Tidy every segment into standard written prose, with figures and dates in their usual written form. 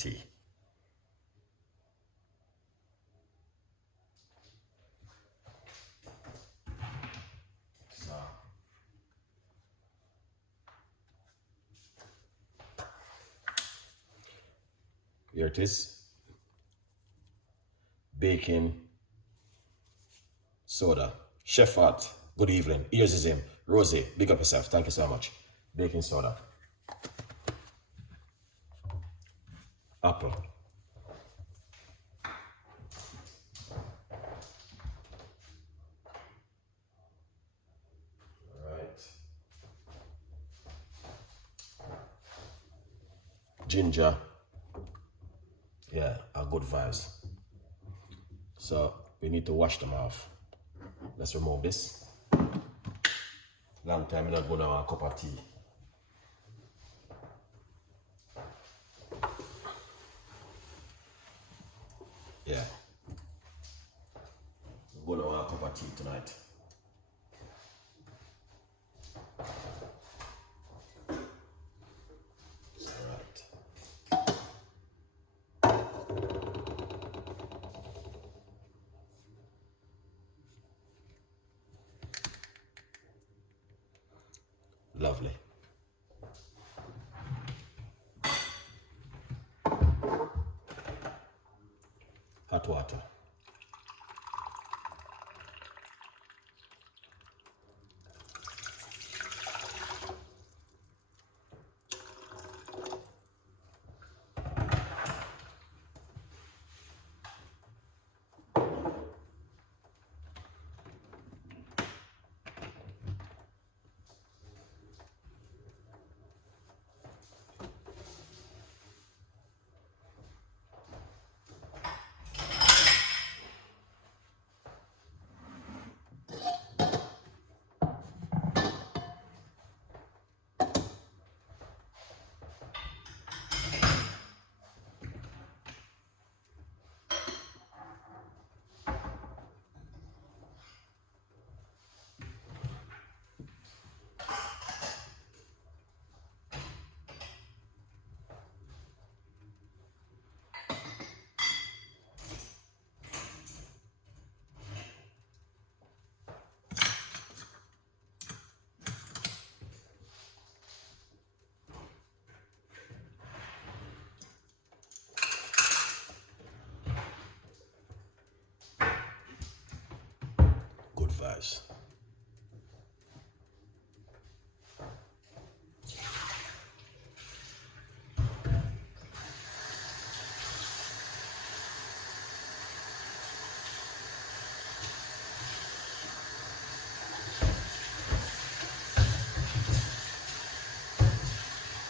tea. So, here it is. Baking soda. Chef Art, good evening. Here's his name. Rosie, big up yourself. Thank you so much. Baking soda. Apple. Alright. Ginger. Yeah, are good vibes. So we need to wash them off. Let's remove this. Long time I'm not going to have a cup of tea. Yeah. We're going to have a cup of tea tonight. Alright. Lovely. Hot water. Good vibes.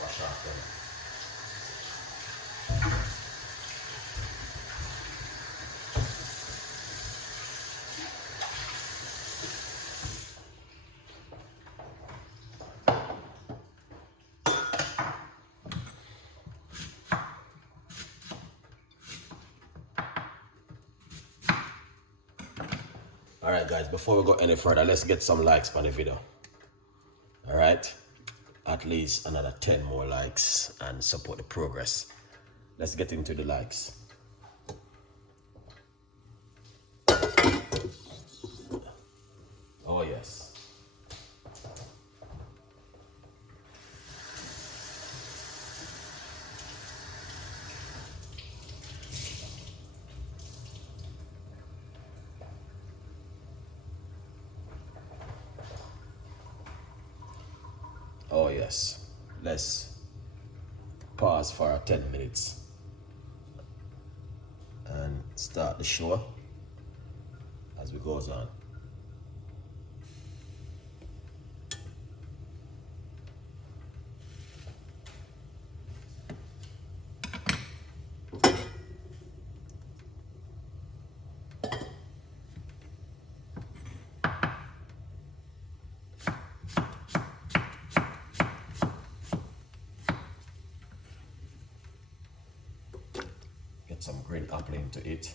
Wash off them. Alright guys, before we go any further, let's get some likes on the video. Alright? At least another 10 more likes and support the progress. Let's get into the likes. Oh yes. Oh yes. Let's pause for 10 minutes and start the show as we goes on. Get some green apple into it.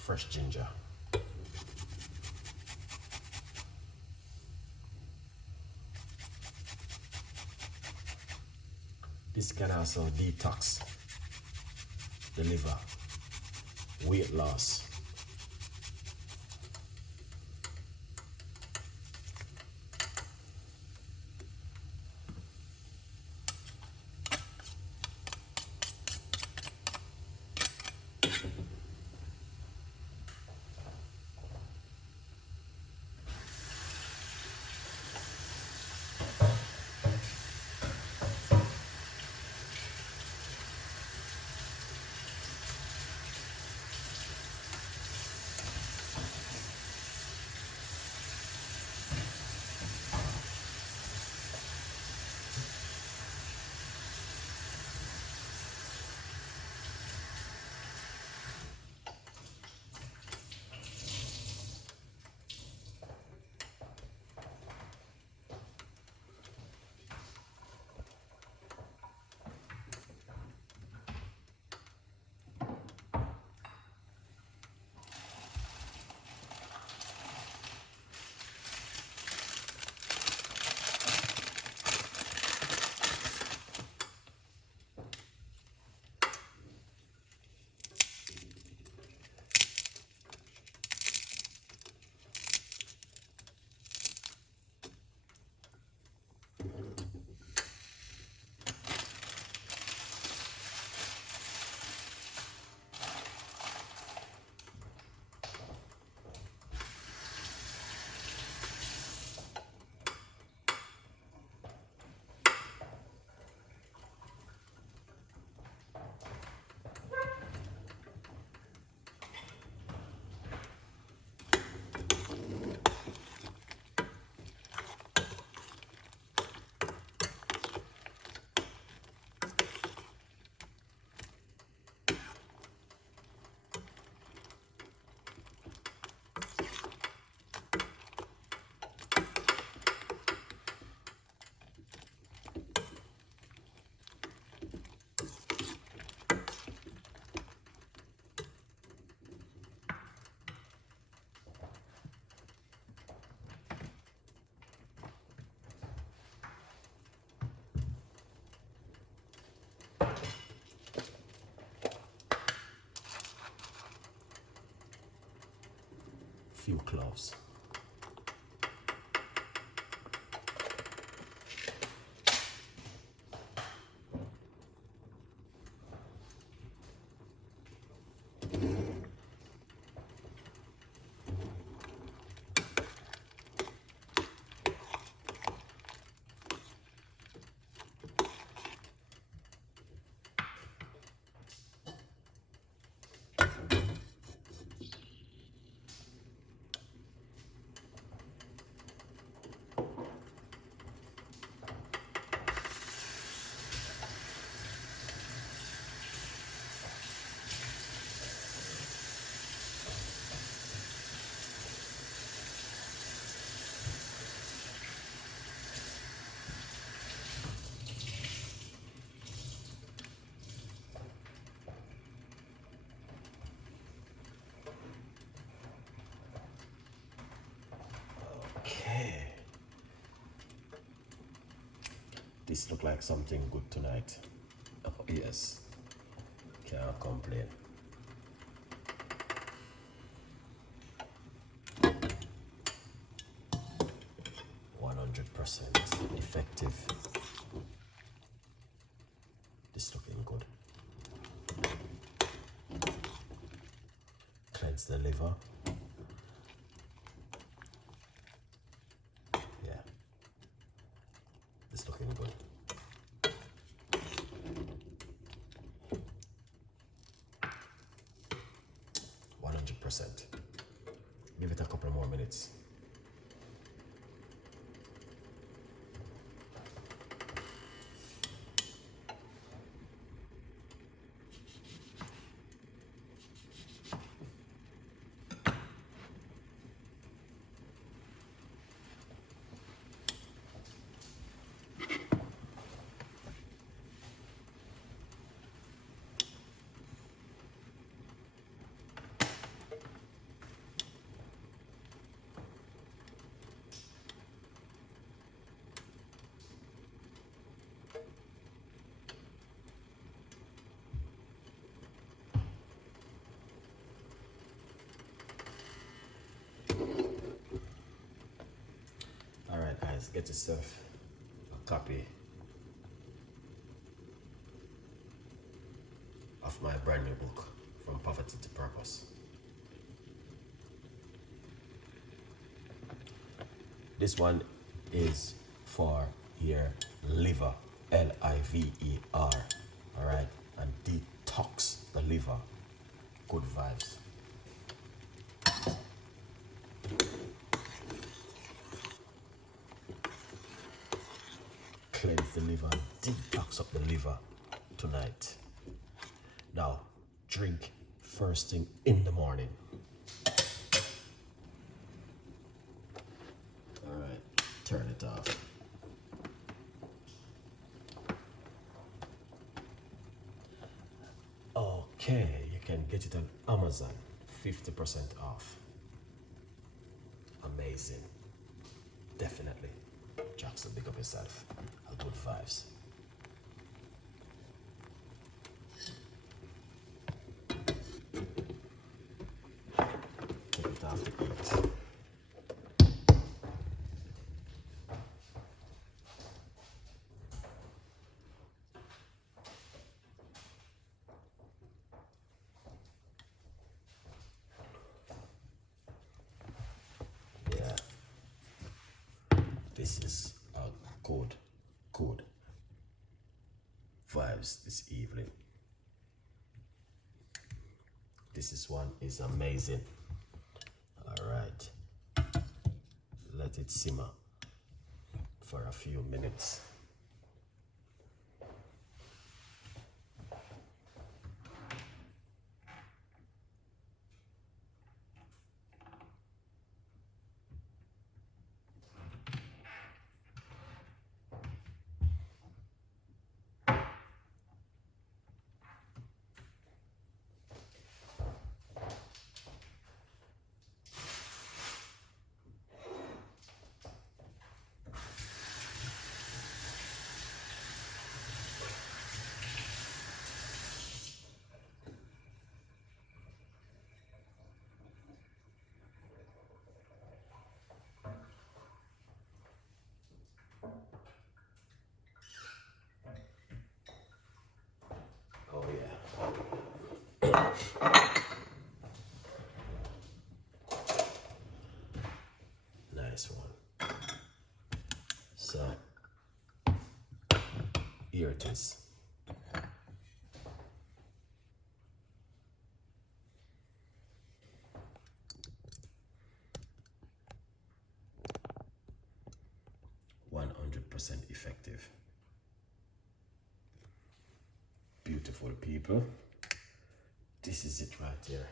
fresh ginger. This can also detox the liver, weight loss. Few cloves. Okay. This look like something good tonight. Oh yes. Can't complain. %, effective. This looking good. Cleanse the liver. Yeah. This looking good. %. Give it a couple more minutes. get yourself a copy of my brand new book, From Poverty to Purpose. This one is for your liver, L-I-V-E-R, all right? And detox the liver. Good vibes. Cleanse the liver, detox up the liver tonight. Now, drink first thing in the morning. All right, turn it off. Okay, you can get it on Amazon, 50% off. Amazing. Definitely. Jackson, big up yourself. Good vibes. Take it off to eat. Yeah. This is a good vibes this evening. One is amazing. All right, let it simmer for a few minutes. Oh yeah. Nice one. So here it is. Effective. Beautiful people. This is it right here.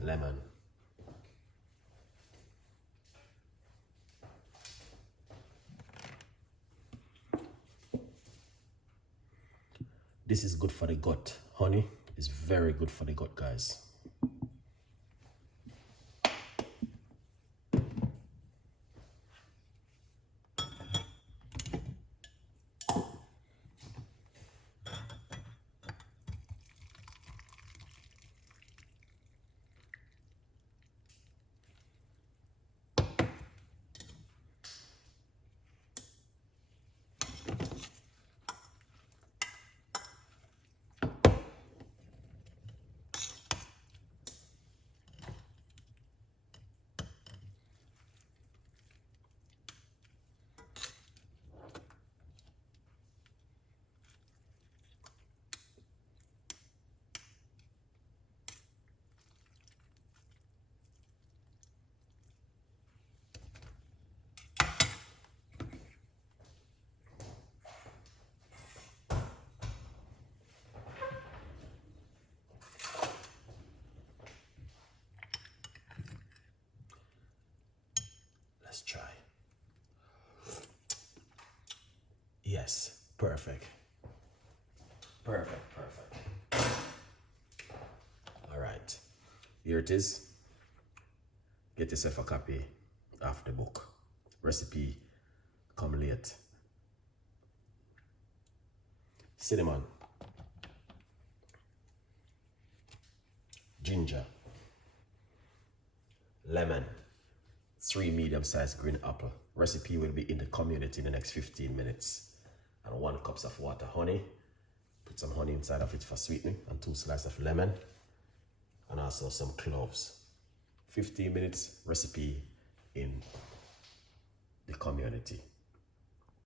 Lemon. This is good for the gut. Honey is very good for the gut, guys. Let's try. Yes, perfect. Perfect. All right, here it is. Get yourself a copy of the book. Recipe come late. Cinnamon, ginger, lemon, 3 medium-sized green apple. Recipe will be in the community in the next 15 minutes. And 1 cup of water, honey. Put some honey inside of it for sweetening, and 2 slices of lemon, and also some cloves. 15 minutes recipe in the community.